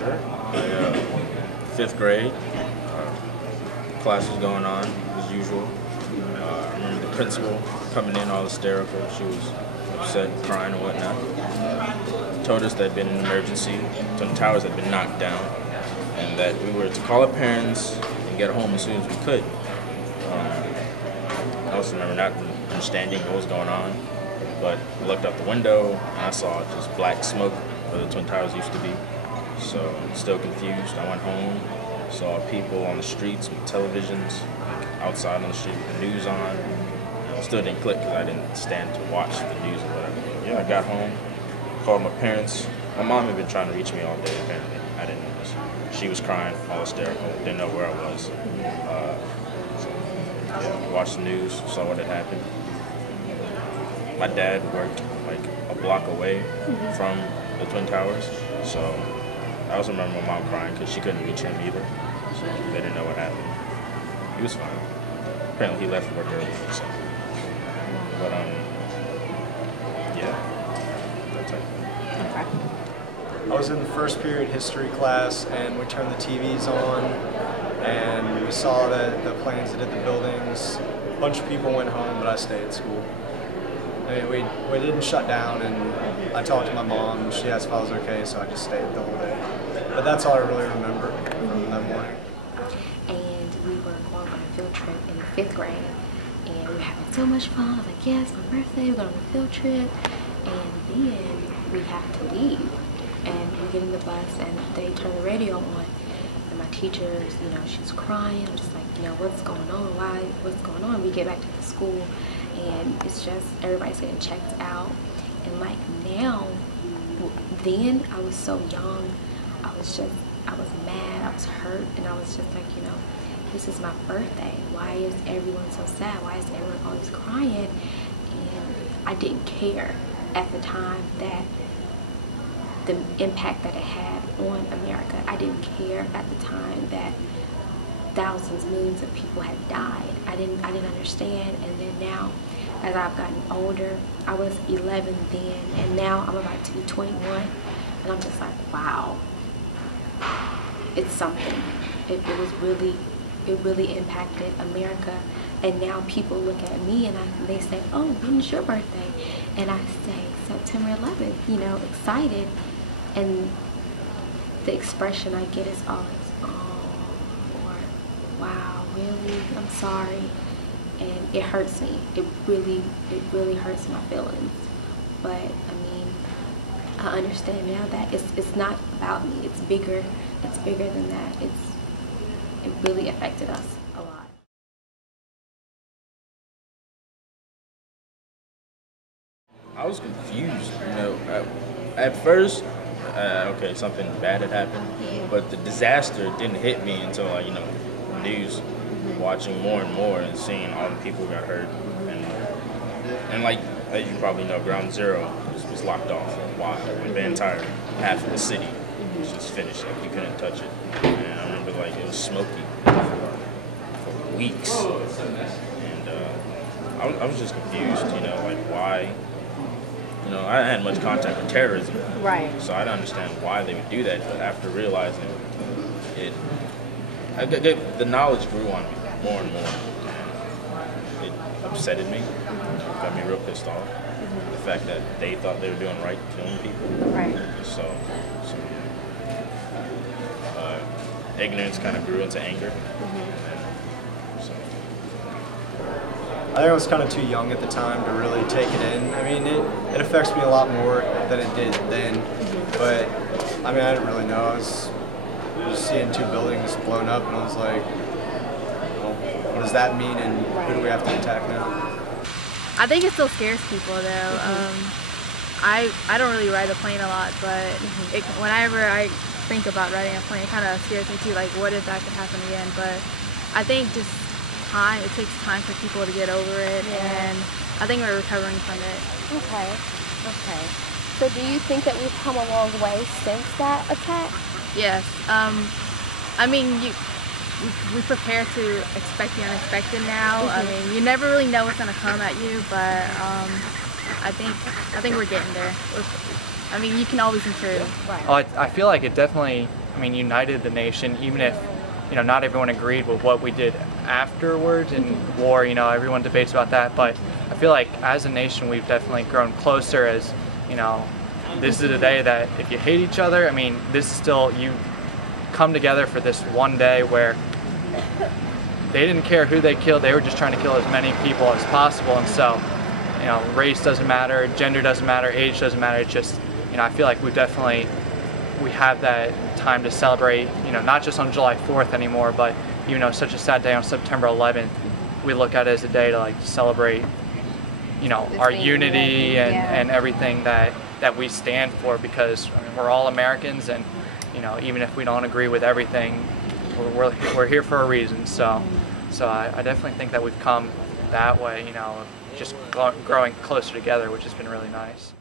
Sure. Fifth grade. Class was going on as usual. I remember the principal coming in all hysterical. She was upset, crying and whatnot. Told us there had been an emergency. Twin Towers had been knocked down, and that we were to call our parents and get home as soon as we could. I also remember not understanding what was going on, but I looked out the window and I saw just black smoke where the Twin Towers used to be. So still confused. I went home, saw people on the streets with televisions, like outside on the street with the news on. It still didn't click because I didn't stand to watch the news or whatever. But yeah, I got home, called my parents. My mom had been trying to reach me all day, apparently. I didn't notice. She was crying, all hysterical, didn't know where I was. Watched the news, saw what had happened. My dad worked like a block away from the Twin Towers, so I also remember my mom crying because she couldn't reach him either, so they didn't know what happened. He was fine. Apparently he left work early, so. But yeah, that type of thing. I was in the first period history class, and we turned the TVs on, and we saw the plans that hit the buildings. A bunch of people went home, but I stayed at school. I mean, we didn't shut down, and I talked to my mom, and she asked if I was okay, so I just stayed the whole day. But that's all I really remember from that morning. And we were going on a field trip in the 5th grade, and we were having so much fun. I was like, yes, my birthday, we're going on a field trip, and then we have to leave. And we get in the bus, and they turn the radio on, and my teacher's, she's crying. I'm just like, what's going on? What's going on? We get back to the school, and it's just everybody's getting checked out. And like now, then I was so young, I was mad, I was hurt, and I was just like, this is my birthday. Why is everyone so sad? Why is everyone always crying? And I didn't care at the time that the impact that it had on America. I didn't care at the time that thousands, millions of people had died. I didn't understand. And then now, as I've gotten older, I was 11 then, and now I'm about to be 21, and I'm just like, wow, it's something. It really impacted America. And now people look at me and they say, oh, when's your birthday? And I say September 11th, excited. And the expression I get is always, oh, or wow, really? I'm sorry. And it hurts me. It really hurts my feelings. But I mean, I understand now that it's not about me. It's bigger than that. It really affected us a lot. I was confused, at first, okay, something bad had happened, but the disaster didn't hit me until, the news, watching more and more and seeing all the people who got hurt. And like, as you probably know, Ground Zero was locked off for a while. The entire half of the city was just finished, like you couldn't touch it. And I remember, it was smoky for weeks. And I was just confused, why. I hadn't much contact with terrorism, right? So I don't understand why they would do that. But after realizing it, the knowledge grew on me more and more. It upsetted me, got me real pissed off. The fact that they thought they were doing right, killing people. Right. So ignorance kind of grew into anger. I think I was kind of too young at the time to really take it in. I mean, it affects me a lot more than it did then, but I mean, I didn't really know. I was just seeing 2 buildings blown up, and I was like, well, what does that mean, and who do we have to attack now? I think it still scares people, though. I don't really ride a plane a lot, but whenever I think about riding a plane, it kind of scares me too, like what if that could happen again. But I think just time, it takes time for people to get over it, and I think we're recovering from it. Okay. So do you think that we've come a long way since that attack? Yes. I mean, we prepare to expect the unexpected now. I mean, you never really know what's going to come at you, but I think we're getting there. I mean, you can always improve. Right. Oh, I feel like it definitely I mean, united the nation, even if, you know, not everyone agreed with what we did afterwards in war. You know, everyone debates about that, but I feel like as a nation we've definitely grown closer. As you know, this is a day that if you hate each other, I mean, this is still, you come together for this one day where they didn't care who they killed, they were just trying to kill as many people as possible. And so, you know, race doesn't matter, gender doesn't matter, age doesn't matter. It's just, you know, I feel like we have that time to celebrate, you know, not just on July 4th anymore, but even though it's such a sad day on September 11th, we look at it as a day to like celebrate, you know, our unity and everything that we stand for, because I mean, we're all Americans, and you know, even if we don't agree with everything, we're here for a reason. So I definitely think that we've come that way, you know, just growing closer together, which has been really nice.